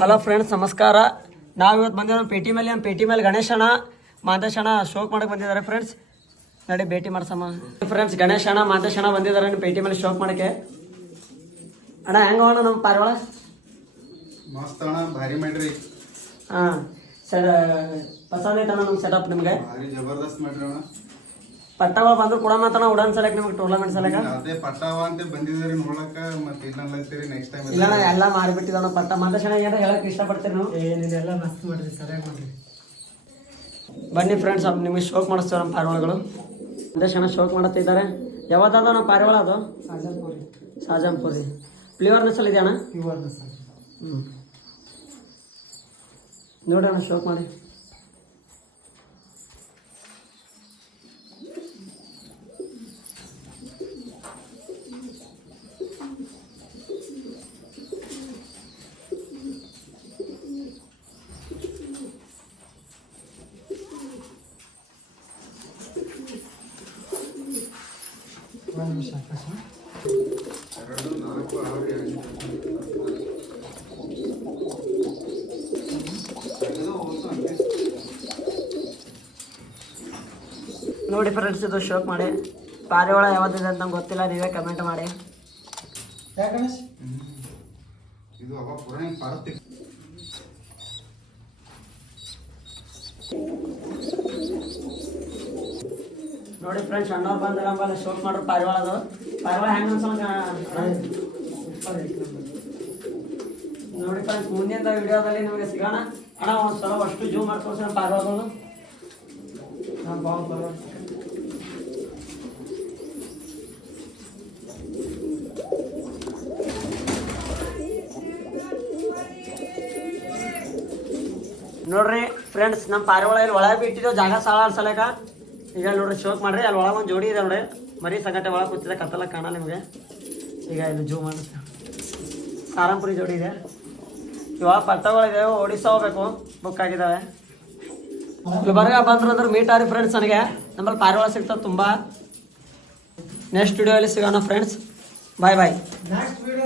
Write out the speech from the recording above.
Hello friends, ನಮಸ್ಕಾರ. ನಾವು ಇವತ್ತು ಬಂದಿರೋ ಪೇಟಿ ಮೇಲೆ ಗಣೇಶಣ್ಣ ಮಾಂತೇಶಣ್ಣ ಶೋಕ್ ಮಾಡಕ್ಕೆ ಬಂದಿದ್ದಾರೆ ಫ್ರೆಂಡ್ಸ್. ನಡಿ ಭೇಟಿ ಮಾಡ್ಸಮ್ಮ ಫ್ರೆಂಡ್ಸ್. ಗಣೇಶಣ್ಣ ಮಾಂತೇಶಣ್ಣ ಬಂದಿದ್ದಾರೆ ಪೇಟಿ ಮೇಲೆ ಶೋಕ್ ಮಾಡಕ್ಕೆ. ಅಣ್ಣ ಹೆಂಗ ಅಣ್ಣ ನಮ್ಮ ಪಾರಿವಾಳ? ಮಸ್ತ್ ಅಣ್ಣ, ಭಾರಿ ಮಾಡ್ರಿ. ಹಾಂ ಸರ್, ಪಸಂದ್ ಐತಣ್ಣ ನಮ್ಮ ಸೆಟಪ್ ನಿಮಗೆ? ಭಾರಿ ಜಬರ್ದಸ್ತ್ ಮಾಡ್ರಿ ಅಣ್ಣ. ಪಟ್ಟಗಳು ಬಂದ್ರು ಕೂಡ ಮಾತಣ್ಣ ಉಡಾನ್ ಸಲಕ್ ನಿಮಗೆ ಟೂರ್ನಮೆಂಟ್ ಸಲಕ ಅದೇ ಪಟ್ಟಾವ ಅಂತ ಬಂದಿದ್ದೀರಿ ನೋಡಕ, ಮತ್ತೆ ಇನ್ನೊಂದ್ಸರಿ ನೆಕ್ಸ್ಟ್ ಟೈಮ್ ಇಲ್ಲ ಎಲ್ಲ ಮಾರಿಬಿಟ್ಟಿದಣ್ಣ ಪಟ್ಟ. ಮಾಂತೇಶಣ್ಣ ಏನಾರ ಹೇಳಕ್ ಇಷ್ಟಪಡ್ತೀರಿ ನೀವು? ಏನಿದೆಲ್ಲ ಮಸ್ತ್ ಮಾಡ್ರಿ, ಸರಿಯಾಗಿ ಮಾಡ್ರಿ. ಬನ್ನಿ ಫ್ರೆಂಡ್ಸ್, ನಿಮಗೆ ಶೋಕ್ ಮಾಡಿಸ್ತೇವೆ ನಮ್ಮ ಪಾರಿವಾಳಗಳು. ಮಾಂತೇಶಣ್ಣ ಶೋಕ್ ಮಾಡತ್ತಿದ್ದಾರೆ. ಯಾವತ್ತದ ನಮ್ಮ ಪಾರಿವಾಳ? ಅದು ಸಾಜಂಪುರಿ ಪ್ಲಿವರ್ ನಸಲ್ ಇದೆಯಣ್ಣ? ಹ್ಞೂ ನೋಡಿ ಅಣ್ಣ ಶೋಕ್ ಮಾಡಿ. ಒಂದು ನಿಮಿಷ ಆಕಾಶ. 2, 4, 6, 7. ನೋಡಿ ಫ್ರೆಂಡ್ಸ್, ಇದು ಶೋಕ್ ಮಾಡಿ. ಪಾರಿವಾಳ ಯಾವ್ದಿದೆ ಅಂತ ನಂಗೆ ಗೊತ್ತಿಲ್ಲ, ನೀವೇ ಕಮೆಂಟ್ ಮಾಡಿ. ಗಣೇಶ್ ಇದು ಅವಾಗ ಪುರಾಣ ಪಾರತಿ. ನೋಡಿ ಫ್ರೆಂಡ್ಸ್, ಅಣ್ಣವ್ರು ಬಂದ್ರೆ ನಮ್ಮಲ್ಲಿ ಶೋಕ್ ಮಾಡ್ರು ಪಾರಿವಾಳ. ಅದು ಪಾರಿವಾಳ ಹೆಂಗೆ ಅನ್ಸೋಣ ನೋಡಿ ಫ್ರೆಂಡ್ಸ್. ಮುಂದಿನ ವಿಡಿಯೋದಲ್ಲಿ ನಿಮಗೆ ಸಿಗೋಣ. ಅಣ್ಣ ಒಂದು ಸಲ ಅಷ್ಟು ಜೂಮ್ ಮಾಡ್ಕೊಳ್ಸಿ ಪಾರಿವಾಳಗಳು. ನೋಡ್ರಿ ಫ್ರೆಂಡ್ಸ್, ನಮ್ಮ ಪಾರಿವಾಳ ಇಲ್ಲಿ ಒಳಗೆ ಬಿಟ್ಟಿದ್ದೆವು ಜಾಗ ಸಾಲ ಸಲಕ. ಈಗ ನೋಡ್ರಿ ಶೋಕ್ ಮಾಡ್ರಿ. ಅಲ್ಲಿ ಒಳಗೆ ಒಂದು ಜೋಡಿ ಇದೆ ನೋಡ್ರಿ, ಮರಿ ಸಂಗಟೆ ಒಳಗೆ ಕೂತಿದೆ, ಕತ್ತಲ ಕಾಣಲ್ಲ ನಿಮಗೆ. ಈಗ ಇದು ಜೂ ಮಾಡಿ ಸಾರಂಪುರಿ ಜೋಡಿ ಇದೆ. ಇವಾಗ ಪಟ್ಟಗಳಿದ್ದಾವೆ, ಒಡಿಸ್ಸಾ ಹೋಗ್ಬೇಕು, ಬುಕ್ ಆಗಿದ್ದಾವೆ. ಗುಲ್ಬರ್ಗ ಬಂದ್ರು ಅಂದ್ರೆ ಮೀಟ್ ಆರಿ ಫ್ರೆಂಡ್ಸ್. ನನಗೆ ನಮ್ಮಲ್ಲಿ ಪಾರಿವಾಳ ಸಿಗ್ತದೆ ತುಂಬ. ನೆಕ್ಸ್ಟ್ ವಿಡಿಯೋಲಿ ಸಿಗೋಣ friends. Bye bye. Next video